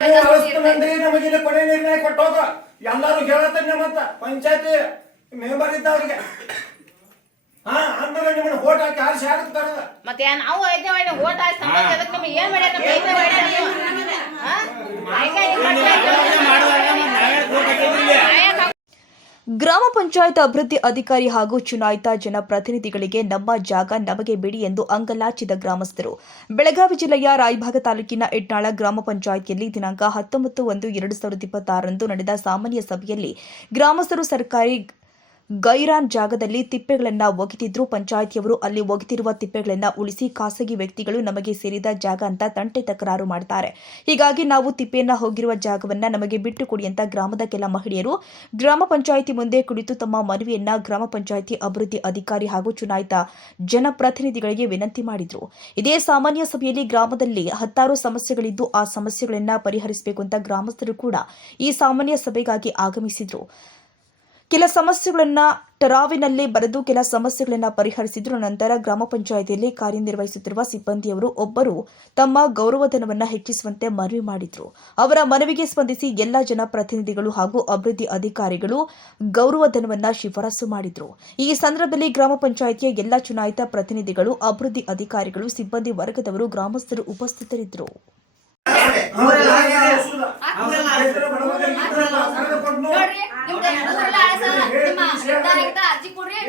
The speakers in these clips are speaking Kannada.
ನಮಗಿಲ್ಲಿ ಕೊನೆ ನಿರ್ಣಯ ಕೊಟ್ಟೋಗ ಎಲ್ಲಾರು ಹೇಳತ್ತೇನೆ ನಮ್ಮಂತ. ಪಂಚಾಯತಿ ಮೆಂಬರ್ ಇದ್ದವ್ರಿಗೆ ಹಾ ಅಂದ್ರೆ ನಿಮ್ಮನ್ನ ಹೋಟ್ ಹಾಕಿ ಆರಿಸಿ ತರದ? ಮತ್ತೆ ನಾವು ಐದನೇ ಹೋಟ್ ಹಾಕಿ ಸಂಬಂಧ ಅದಕ್ಕೆ ನಿಮ್ಗೆ ಏನ್ ಮಾಡ್ಯಾರ ನಮ್ಮ ಐದನೇ ವಾರ್ಡ್ ನೀವು? ಹಾ? ಆಯ್ಕೆ ಏನ್ ಮಾಡ್ತಾರೆ? ಗ್ರಾಮ ಪಂಚಾಯತ್ ಅಭಿವೃದ್ಧಿ ಅಧಿಕಾರಿ ಹಾಗೂ ಚುನಾಯಿತ ಜನಪ್ರತಿನಿಧಿಗಳಿಗೆ ನಮ್ಮ ಜಾಗ ನಮಗೆ ಬಿಡಿ ಎಂದು ಅಂಗಲಾಚಿದ ಗ್ರಾಮಸ್ಥರು. ಬೆಳಗಾವಿ ಜಿಲ್ಲೆಯ ರಾಯಭಾಗ ತಾಲೂಕಿನ ಇಟ್ನಾಳ ಗ್ರಾಮ ಪಂಚಾಯಿತಿಯಲ್ಲಿ ದಿನಾಂಕ ಹತ್ತೊಂಬತ್ತು ಒಂದು ಎರಡು ಸಾವಿರದ ಇಪ್ಪತ್ತಾರರಂದು ನಡೆದ ಸಾಮಾನ್ಯ ಸಭೆಯಲ್ಲಿ ಗ್ರಾಮಸ್ಥರು ಸರ್ಕಾರಿ ಗೈರಾನ್ ಜಾಗದಲ್ಲಿ ತಿಪ್ಪೆಗಳನ್ನ ಒಗೆದಿದ್ರು. ಪಂಚಾಯಿತಿಯವರು ಅಲ್ಲಿ ಒಗೆದಿರುವ ತಿಪ್ಪೆಗಳನ್ನ ಉಳಿಸಿ ಖಾಸಗಿ ವ್ಯಕ್ತಿಗಳು ನಮಗೆ ಸೇರಿದ ಜಾಗ ಅಂತ ತಂಟೆ ತಕರಾರು ಮಾಡ್ತಾರೆ. ಹೀಗಾಗಿ ನಾವು ತಿಪ್ಪೆಯನ್ನ ಹೋಗಿರುವ ಜಾಗವನ್ನ ನಮಗೆ ಬಿಟ್ಟು ಕೊಡಿ ಅಂತ ಗ್ರಾಮದ ಕೆಲ ಮಹಿಳೆಯರು ಗ್ರಾಮ ಪಂಚಾಯಿತಿ ಮುಂದೆ ಕುಳಿತು ತಮ್ಮ ಮನವಿಯನ್ನ ಗ್ರಾಮ ಪಂಚಾಯಿತಿ ಅಭಿವೃದ್ಧಿ ಅಧಿಕಾರಿ ಹಾಗೂ ಚುನಾಯಿತ ಜನಪ್ರತಿನಿಧಿಗಳಿಗೆ ವಿನಂತಿ ಮಾಡಿದ್ರು. ಇದೇ ಸಾಮಾನ್ಯ ಸಭೆಯಲ್ಲಿ ಗ್ರಾಮದಲ್ಲಿ ಹತ್ತಾರು ಸಮಸ್ಯೆಗಳಿದ್ದು ಆ ಸಮಸ್ಯೆಗಳನ್ನ ಪರಿಹರಿಸಬೇಕು ಅಂತ ಗ್ರಾಮಸ್ಥರು ಕೂಡ ಈ ಸಾಮಾನ್ಯ ಸಭೆಗಾಗಿ ಆಗಮಿಸಿದ್ರು. ಕೆಲ ಸಮಸ್ಯೆಗಳನ್ನ ಟರಾವಿನಲ್ಲಿ ಬರೆದು ಕೆಲ ಸಮಸ್ಯೆಗಳನ್ನ ಪರಿಹರಿಸಿದ್ರು. ನಂತರ ಗ್ರಾಮ ಪಂಚಾಯಿತಿಯಲ್ಲಿ ಕಾರ್ಯನಿರ್ವಹಿಸುತ್ತಿರುವ ಸಿಬ್ಬಂದಿಯವರು ಒಬ್ಬರು ತಮ್ಮ ಗೌರವಧನವನ್ನು ಹೆಚ್ಚಿಸುವಂತೆ ಮನವಿ ಮಾಡಿದ್ರು. ಅವರ ಮನವಿಗೆ ಸ್ಪಂದಿಸಿ ಎಲ್ಲ ಜನಪ್ರತಿನಿಧಿಗಳು ಹಾಗೂ ಅಭಿವೃದ್ಧಿ ಅಧಿಕಾರಿಗಳು ಗೌರವಧನವನ್ನ ಶಿಫಾರಸು ಮಾಡಿದ್ರು. ಈ ಸಂದರ್ಭದಲ್ಲಿ ಗ್ರಾಮ ಪಂಚಾಯಿತಿಯ ಎಲ್ಲ ಚುನಾಯಿತ ಪ್ರತಿನಿಧಿಗಳು ಅಭಿವೃದ್ಧಿ ಅಧಿಕಾರಿಗಳು ಸಿಬ್ಬಂದಿ ವರ್ಗದವರು ಗ್ರಾಮಸ್ಥರು ಉಪಸ್ಥಿತರಿದ್ದರು. ಅರ್ಜಿ ಕೊಡ್ರಿ.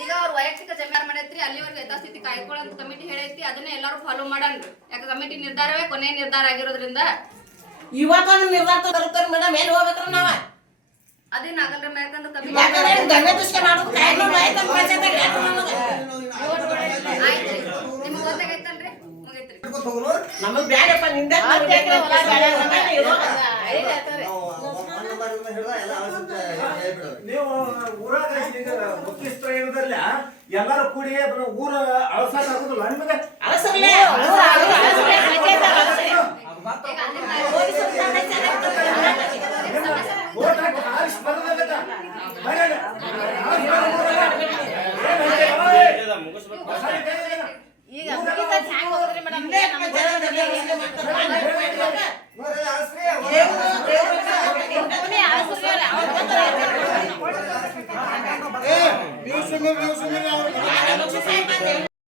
ಈಗ ಅವ್ರ ವೈಯಕ್ತಿಕ ಜಮೀನ್ ಮಾಡೈತ್ರಿ ಅಲ್ಲಿವರೆಗೂ ಯಥಾಸ್ಥಿತಿ ಕಾಯ್ಕೊಳ್ಳೋ ಕಮಿಟಿ ಹೇಳೈತಿ ಅದನ್ನ ಎಲ್ಲರೂ ಫಾಲೋ ಮಾಡಣ್ರಿ ಯಾಕೆ ಕಮಿಟಿ ನಿರ್ಧಾರವೇ ಕೊನೆ ನಿರ್ಧಾರ ಆಗಿರೋದ್ರಿಂದ ಇವತ್ತೊಂದು ನಿರ್ಧಾರ ತಗೋತಾರೆ ಮೇಡಮ್ ಎಲ್ಲಿ ಹೋಗ್ಬೇಕ್ರ ನಾವ? ಯಾಕಂದ್ರೆ ಮಾಡೋದು ಅಂತ ನಿಮ್ಗೆ. ಗೊತ್ತಾಗೈತಲ್ರಿ? ಮುಗೈತ್ರಿ. ನಮಗ್ ಬ್ಯಾಡಪ್ಪ ನಿಂದ ನೀವು ಊರಾಗ ಈಗ ಮುಖ್ಯಸ್ಥರ ಇರೋದ್ರಲ್ಲ ಎಲ್ಲಾರು ಕೂಡಿ ಊರ ಅಳಸಾಕ ಆಗುದಿಲ್ಲ ನಿಮಗೆ ಅವಸರಲೇ ಈಗ ಅಲ್ಲಿಂದ ಓಟ್ ಹಾಕಿ ಆರಿಸಿ ಬರೋದಲ್ಲ ಬರೋಣ. ಆರಿಸಿ ಬರೋದಲ್ಲ. ಏನ್ ಹೇಳ್ತೀರಿ? ಓಯ್! ಸರಿ, ಕೈ ಇದೆ. ಈಗ ಮುಗಿತ ಹ್ಯಾಂಗ್ ಹೋದ್ರಿ ಮೇಡಮ್ ನಮ್ಮ ಕೊನೆ ಆಳ್ಸ್ರಿ ಅವ್ರು, ಅವ್ರ್ ಗೊತ್ತಾಗೈತೆ.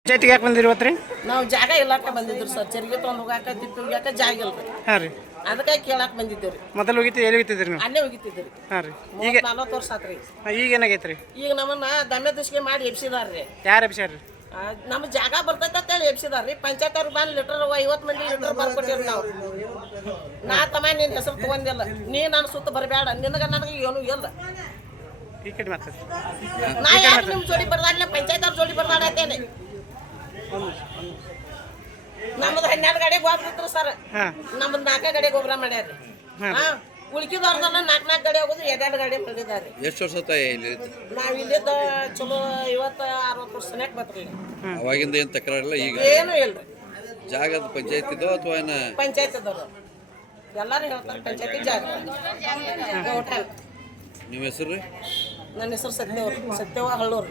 ಪಂಚಾಯತಿಗೆ ಯಾಕೆ ನಾವು ಜಾಗ ಇಲ್ಲಾಕ ಬಂದಿದ್ರು ಸರ್. ಚರಿಗೆ ತೊಗೊಂಡು ಹೋಗಾಕ ತಿಪ್ಪಿ ಹೋಗ್ಯಾಕ ಜಾಗ ಇಲ್ಲ ಹಾಂ ರೀ. ಅದಕ್ಕೆ ಕೇಳಾಕ ಬಂದಿದ್ದೇವ್ರಿ. ಮೊದಲು ಹೋಗಿತ್ತು ಎಲ್ಲಿ ಹೋಗಿತ್ತಿದ್ರಿ ನೀವು? ಅಲ್ಲೇ ಹೋಗಿತ್ತಿದ್ರಿ. ಹಾಂ ರೀ. ಈಗ ನಲ್ವತ್ತು ವರ್ಷ ಆತ್ರಿ. ಹಾಂ, ಈಗ ಏನಾಗೈತ್ರಿ? ಈಗ ನಮ್ಮನ್ನ ದಮ್ಮೆ ದುಷ್ಕೆ ಮಾಡಿ ಎಬ್ಸಿದಾರ್ರಿ. ಯಾರು ಎಬ್ಸ್ಯಾರ್ರಿ? ರೀ ಆ, ನಮ್ಮ ಜಾಗ ಬರ್ತೈತೆ ಅಂತೇಳಿ ಎಬ್ಸಿದಾರ್ರಿ ಪಂಚಾಯತ್ ಅವ್ರು ಬಂದು ಲೀಟರ್ ಐವತ್ತು ಮಂದಿ ಲೀಟರ್ ಬರ್ಕೊಟ್ಟಿರಿ ನಾವು. ನಾ ತಮ್ಮ ನಿನ್ನ ಹೆಸರು ತಗೊಂಡಿಲ್ಲ. ನೀ ನನ್ನ ಸುತ್ತ ಬರಬೇಡ ನಿನಗೆ ನನಗೆ ಏನು ಇಲ್ಲ. ನಾ ಯಾಕೆ ನಿಮ್ಮ ಜೋಡಿ ಬರ್ದಾಡ್ಲೆ ಪಂಚಾಯತ್ ಅವ್ರ ಜೋಡಿ ಬರ್ದಾಡತ್ತೇನೆ ನಮ್ಮದು ಹನ್ನೆರಡು ಗಾಡಿ ಹೋಗ್ಬಿಟ್ರು ಸರ್. ನಮ್ದು ನಾಲ್ಕ ಗಾಡಿ ಗೊಬ್ಬರ ಮಾಡ್ಯಾರ್ರಿ ಹಾಂ. ಹಾ. ಉಳ್ಕಿದವ್ರದನ್ನ ನಾಲ್ಕು ನಾಲ್ಕು ಗಾಡಿ ಹೋಗೋದು ಎರಡೆರಡು ಗಾಡಿ ಮಾಡಿದಾರೆ ಎಷ್ಟು ವರ್ಷ ನಾವು ಇಲ್ಲಿ? ನಾವ್ ಇಲ್ಲಿದ್ದ ಚಲೋ ಐವತ್ತು ಅರವತ್ತು ವರ್ಷ ಸನೇಕ್ ಬತ್ರಿ. ಅವಾಗಿಂದ ಏನು ತಕರಾರಿಲ್ಲ ಈಗ ಏನು ಇಲ್ಲ ಜಾಗದ ಪಂಚಾಯತ್ ಇದೋ ಅಥವಾ ಏನ? ಪಂಚಾಯತ್ ಎಲ್ಲರೂ ಹೇಳ್ತಾರೆ ಪಂಚಾಯತಿ ಜಾಗ. ನಿಮ್ಮ ಹೆಸರು ರೀ? ನನ್ನ ಹೆಸರು ಸತ್ಯವ ಸತ್ಯವ ಹಳ್ಳೂರು.